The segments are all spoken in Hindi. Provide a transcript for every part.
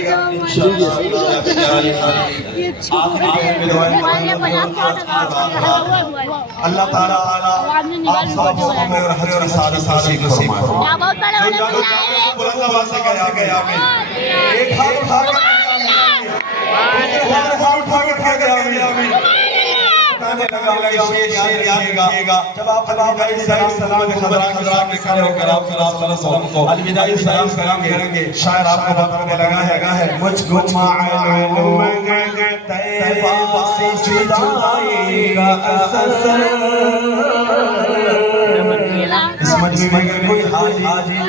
जाएगा इंशाअल्लाह। अल्लाह ताला आप सबको हमें और हर सारी नसीब फरमाए। बुलंद आवाज से गया एक हाथ उठा के जब आप सलाम के अलविदाई सलाम करेंगे शायर आपको बताने लगा है मुझको मालूम तैबा से जुदाई का असर इस मजमे में कोई हाजी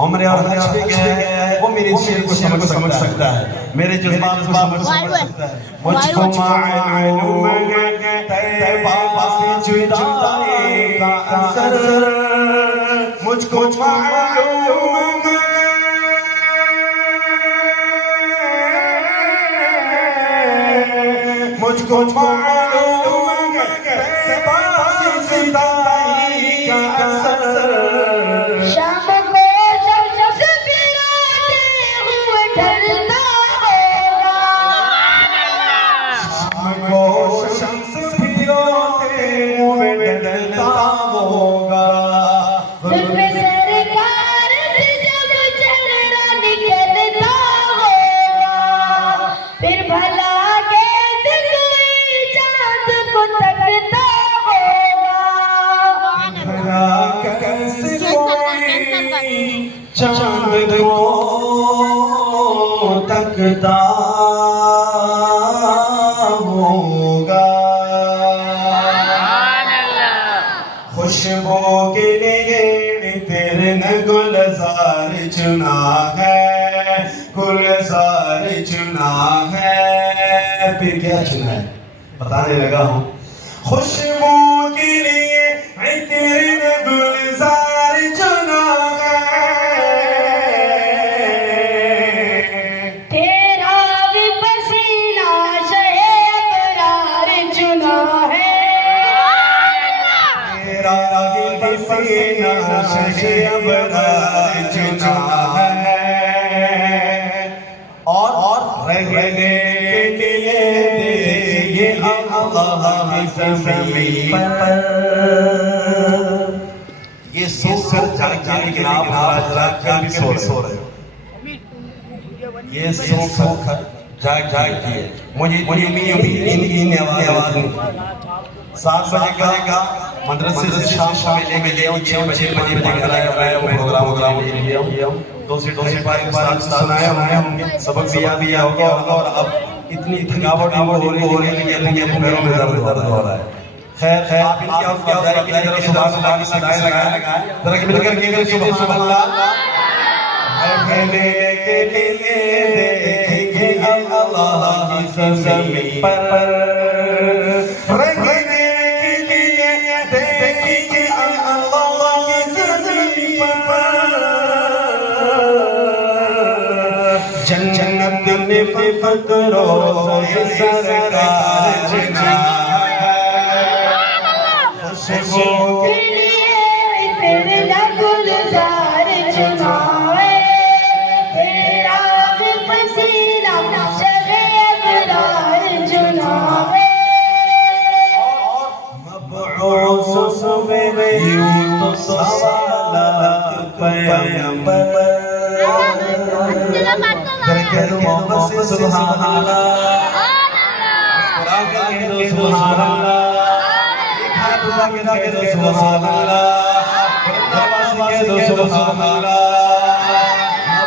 उम्र और हज पे गया है वो मेरे शेर को समझ सकता है, मेरे जज्बात को समझ सकता है। मुझको मालूम तैबा से जुदाई का असर मुझको मालूम मुझको मालूम तैबा से जुदाई का असर चांद को तकता होगा खुशबू के लिए तेरे न गुलजार चुना है, गुलजार चुना है। फिर क्या चुना है बताने लगा हूँ। खुशबू के लिए तेरे न गुलजार चुना और रहने के लिए ये अल्लाह की ज़मीन पर ये सोकर जाग के आप भी सो रहे हो, ये सोकर जाग के मुझे इन आवाज 7 बजे का मदरसे से शाम में ले 6 बजे प्रोग्राम दूसरी पारी सुनाया होंगे, सबक भी याद दिया होगा और अब इतनी थकावट हो रही है कि पैरों में दर्द हो रहा है। खैर आप इनकी अफजाई की तरफ सुभान अल्लाह की सदाएं लगाएं, जरा मिलकर कहिए सुभान अल्लाह। रहने के लिए देखेंगे अल्लाह की ज़मीन पर, रहने के लिए देखेंगे अल्लाह की ज़मीन पर। जन्नत में फकरों से सरकार जना है, खुशबू के लिए तेरे गुलजार चुना है, तेरा भी पसीना शगे अबरार चुना है। मबऊस में यूनुस सवालात पैगंबर सुभान अल्लाह, सुभान अल्लाह, हाथ उठा के दो सुभान अल्लाह, सुभान अल्लाह।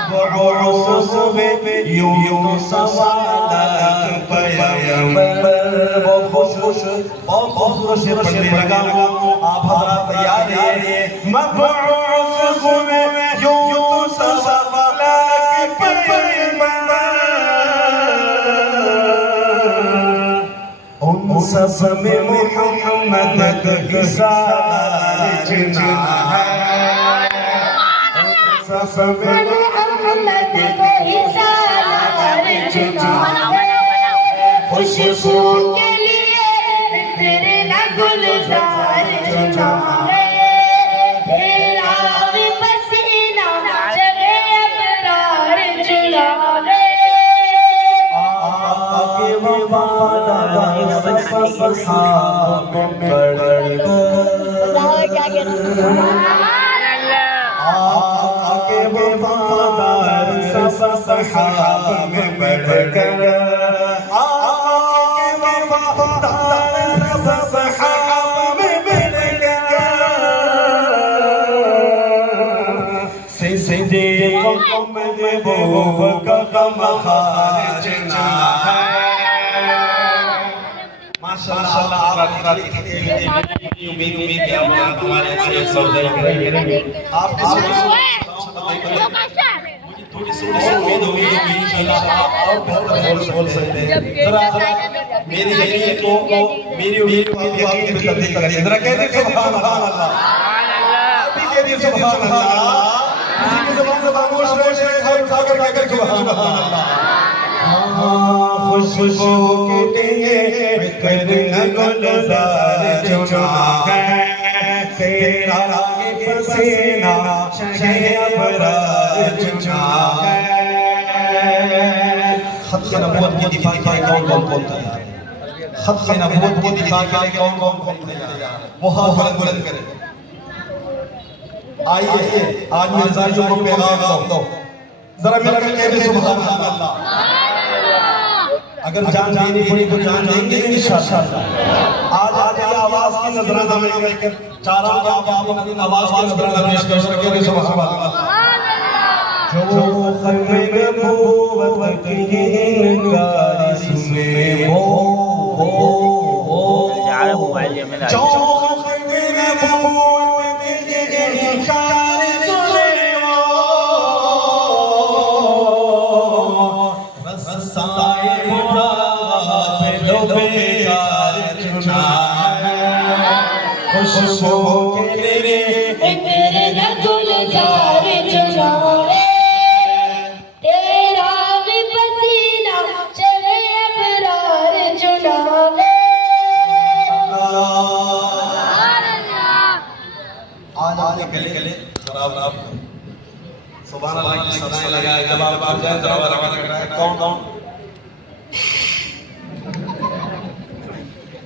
मबऊस में यूनुस सवालात पैगंबर बहुत खुश पढ़ने लगा हूँ, आप हमारा तैयार है। मबऊस में यूनुस सवालात पैगंबर सब में मोहम्मद की साजना है, सब में मोहम्मद की साजना है। खुशबू के लिए तेरे न गुलजार चुना है, तेरा भी पसीना जगे अबरार चुना है। ख्वाब में बढ़कर आके वफादार सब ख्वाब में बढ़कर आके वफादार सब ख्वाब में बढ़कर सिंदे को में वो कदम खारिज ना है। माशाअल्लाह आप उम्मीद क्या हमारे अच्छे सौदे करेंगे आप थोड़ी सी उम्मीद होगी कि इंशाल्लाह और बहुत बोल सकते हैं। जरा मेरी उम्मीद को आपकी तब्दील करिए। जरा कहते सुभान अल्लाह, अभी कहते सुभान अल्लाह, किसी की ज़बान से खामोश रहे हर खाकर कहकर सुभान अल्लाह। खुशबू के लिए कदम गुलजार चुना है तेरा पसीना अबरार चुना है। खत नबूवत की दिफा के लिए कौन कौन तैयार है? खत नबूवत की दिफा के लिए कौन कौन तैयार है? वो हाथ बुलंद करें। आइए आज मिर्जाइयों को पैगाम दो, जरा मिलकर कहते सुभान अल्लाह। अगर जान देनी पड़ी तो जान देंगे इंशाअल्लाह। आज आगे आवाज की नजराना में लेकर चार आप अपनी आवाज की नजराना पेश कर सकेंगे सुभान अल्लाह। जो खत्म नबूवत की इनकार सुने वो जो खत्म नबूवत की इनकार सुने वो रसाए खुशबू के लिए तेरे गुलजार चुना तेरा भी पसीना चले अबरार चुना आज आपके गले खराब सुभान अल्लाह की सदाएं लगाए। जब आप जाए तो रवा लग रहा है कौन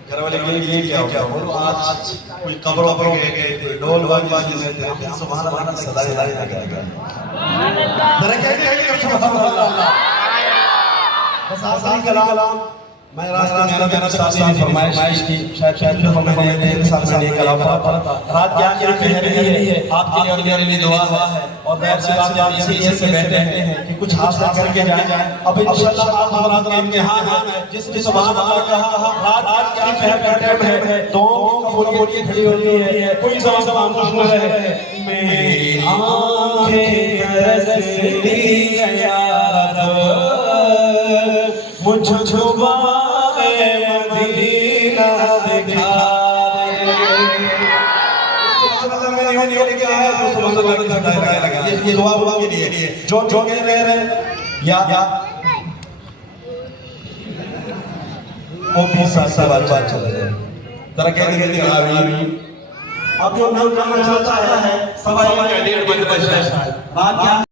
घर वाले ये क्या हो बोलो आज कोई कब्रों पर गए ढोल बाजी में थे सुभान अल्लाह की सदाएं लगाएगा। जरा क्या सुभान अल्लाह। बस आसान कलाम मैं रास्ते में मेरा साथी ने फरमाइश की शायद जो हमें मेरे साथ में एक कलाम पढ़ा रात क्या ठहरी है आपके लिए और मेरे लिए दुआ है और मैं से बात आप इसी से बैठे हैं कि कुछ हासिल करके जाए। अब इंशाअल्लाह आप हमारा इम्तिहान है जिसने सुभान अल्लाह कहा रात क्या ठहर है तो बोलिए खड़ी होती है कोई सवाल खामोश न रहे। मेरी आंखें तरसती है यार मुझ छुपाए मदीना दिखा ये दुआ के लिए जो कह रहे हैं या वो भी साथ बात चल रही है। जरा कहते आमीन। अब जो नाम जाना चाहता है सवाई का 1:30 बजे रात क्या